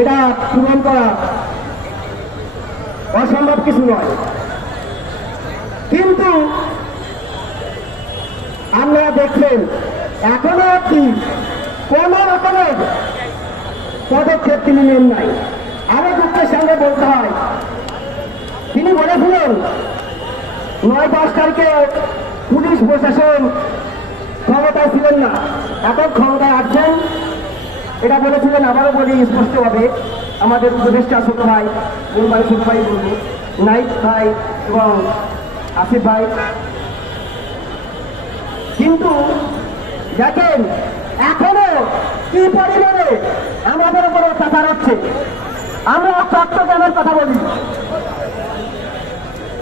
এটা পূরণ করা অসম্ভব কিছু নয়। কিন্তু আপনারা দেখছেন এখনো কি কোন রকমের পদক্ষেপ তিনি নেন নাই। আরো দুঃখের সঙ্গে বলতে হয়, তিনি বলেছিলেন ৯-১০ তারিখে পুলিশ প্রশাসন ক্ষমতায় ছিলেন না, এখন ক্ষমতায় আসছেন এটা বলেছিলেন। আবারও বলি স্পষ্টভাবে, আমাদের উপদেষ্টা ছোট ভাই, মুম্বাই ছোট ভাই বলবো, নাইট ভাই এবং আসিফ ভাই। কিন্তু দেখেন এখনো কি পরিমাণে আমাদের উপরে অত্যাচার হচ্ছে। আমরা চট্টগ্রামের কথা বলি,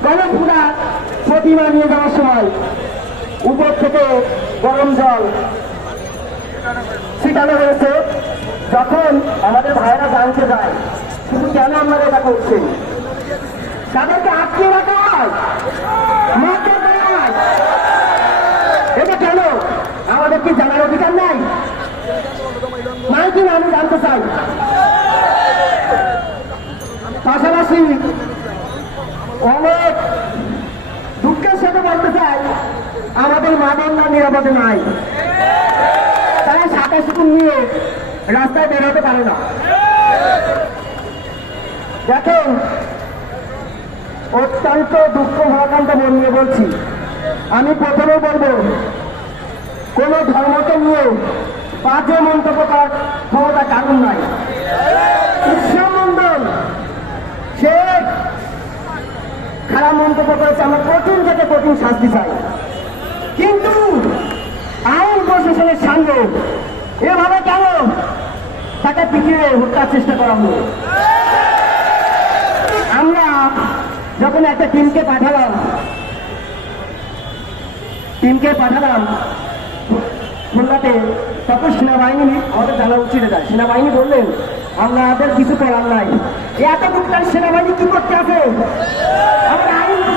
গণপুরা প্রতিমা নিয়ে যাওয়ার সময় উপর থেকে গরম জল ছিটানো হয়েছে। যখন আমাদের ভাইয়েরা জানতে যায় শুধু কেন আপনারা এটা করছেন, তাদেরকে আটকে রাখা হয়, মারতে দেওয়া হয়। এটা কেন? আমাদের কি জানার অধিকার নাই? নাই কিনা আমি জানতে চাই। পাশাপাশি অনেক দুঃখের সাথে বলতে চাই, আমাদের মা বোনরা নিরাপদে নাই। তারা সাঁতার শুকুন নিয়ে রাস্তায় বেরোতে পারে না। দেখেন অত্যন্ত দুঃখ ভারাক্রান্ত মন নিয়ে বলছি। আমি প্রথমে বলবো, কোন ধর্মকে নিয়ে বাজে মন্তব্য করার ক্ষমতা কারণ নাই। মন্ডল সে খারাপ মন্তব্য করেছে, আমরা কঠিন থেকে কঠিন শাস্তি চাই। কিন্তু আইন প্রশাসনের সামনে এভাবে কেন তাকে পিছিয়ে হত্যার চেষ্টা করা হলো? আমরা যখন একটা টিমকে পাঠালাম খুলনাতে, তখন সেনাবাহিনী আমাদের জানা উচিত এটা। সেনাবাহিনী বললেন আমাদের কিছু করার নাই, এত টুকটার সেনাবাহিনী কি করতে আছে? আমাদের